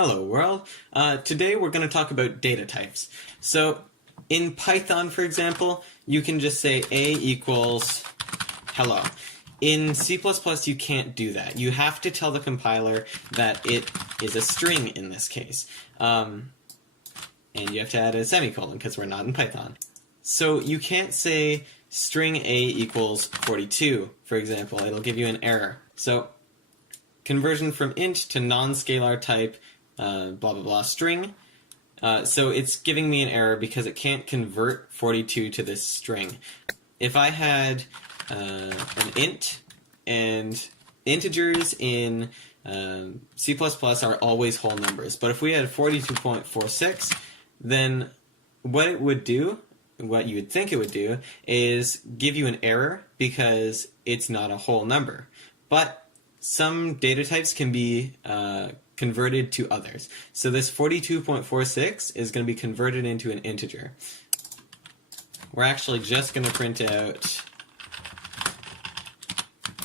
Hello world. Today we're going to talk about data types. So in Python, for example, you can just say a equals hello. In C++, you can't do that. You have to tell the compiler that it is a string in this case. And you have to add a semicolon because we're not in Python. So you can't say string a equals 42, for example. It'll give you an error. So conversion from int to non-scalar type blah blah blah string. So it's giving me an error because it can't convert 42 to this string. If I had an int, and integers in C++ are always whole numbers, but if we had 42.46, then what it would do, what you would think it would do, is give you an error because it's not a whole number. But some data types can be converted to others. So this 42.46 is going to be converted into an integer. We're actually just going to print out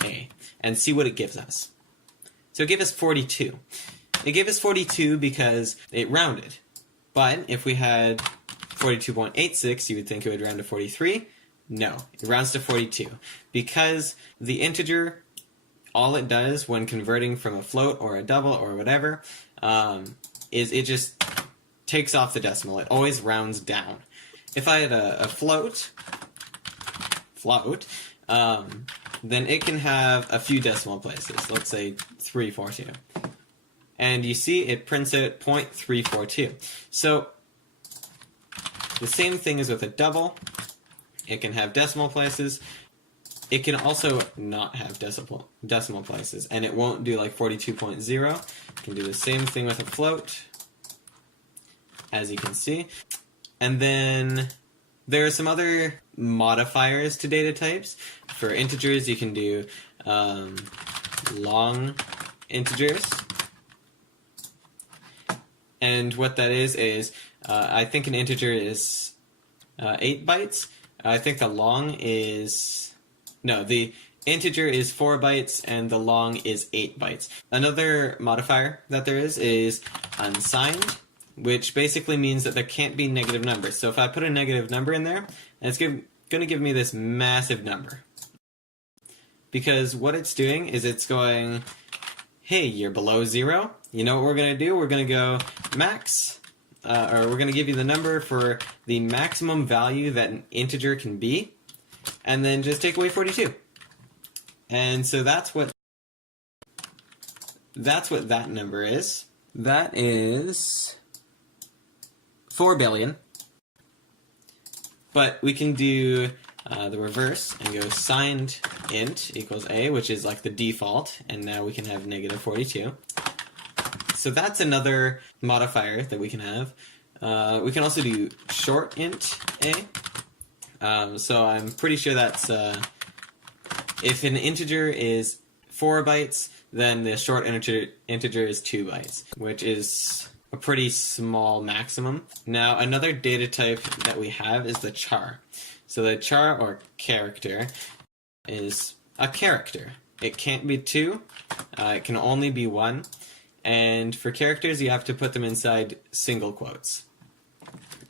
a and see what it gives us. So it gave us 42. It gave us 42 because it rounded. But if we had 42.86, you would think it would round to 43. No, it rounds to 42 because the integer, all it does when converting from a float or a double or whatever, is it just takes off the decimal. It always rounds down. If I had a float, then it can have a few decimal places. Let's say 342. And you see it prints out 0.342. So the same thing is with a double. It can have decimal places. It can also not have decimal places, and it won't do like 42.0. It can do the same thing with a float, as you can see. And then there are some other modifiers to data types. For integers, you can do long integers. And what that is I think an integer is 8 bytes. I think the long is... No, the integer is 4 bytes and the long is 8 bytes. Another modifier that there is unsigned, which basically means that there can't be negative numbers. So if I put a negative number in there, and it's going to give me this massive number. Because what it's doing is it's going, hey, you're below 0. You know what we're going to do? We're going to go max, or we're going to give you the number for the maximum value that an integer can be, and then just take away 42. And so that's what that number is. That is 4 billion. But we can do the reverse and go signed int equals a, which is like the default, and now we can have negative 42. So that's another modifier that we can have. We can also do short int a. So I'm pretty sure that's, if an integer is 4 bytes, then the short integer is 2 bytes, which is a pretty small maximum. Now, another data type that we have is the char. So the char, or character, is a character. It can't be 2, it can only be 1, and for characters you have to put them inside single quotes.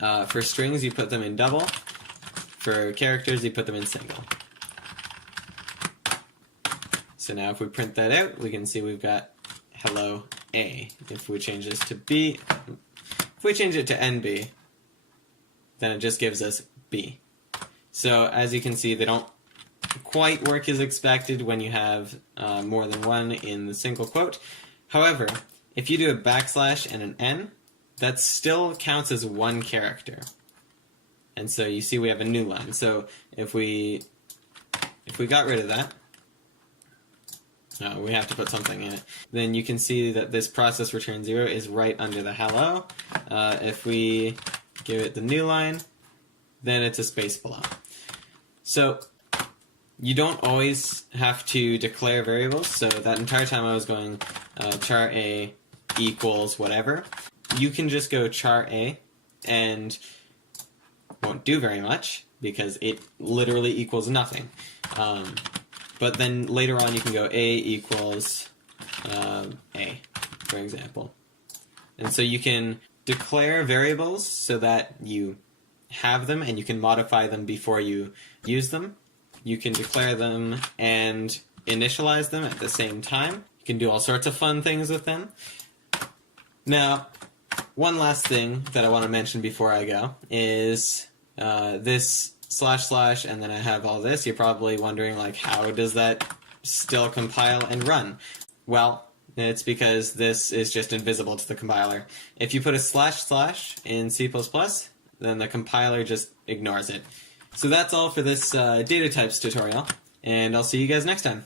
For strings you put them in double. For characters, you put them in single. So now if we print that out, we can see we've got hello A. If we change this to B, if we change it to NB, then it just gives us B. So as you can see, they don't quite work as expected when you have more than one in the single quote. However, if you do a backslash and an N, that still counts as one character. And so you see we have a new line. So if we got rid of that, we have to put something in it, then you can see that this process return 0 is right under the hello. If we give it the new line, then it's a space below. So you don't always have to declare variables. So that entire time I was going char a equals whatever, you can just go char a and won't do very much because it literally equals nothing. But then later on you can go a equals a, for example. And so you can declare variables so that you have them and you can modify them before you use them. You can declare them and initialize them at the same time. You can do all sorts of fun things with them. Now, one last thing that I want to mention before I go is this / and then I have all this. You're probably wondering, like, how does that still compile and run? Well, it's because this is just invisible to the compiler. If you put a / in C++, then the compiler just ignores it. So that's all for this data types tutorial, and I'll see you guys next time.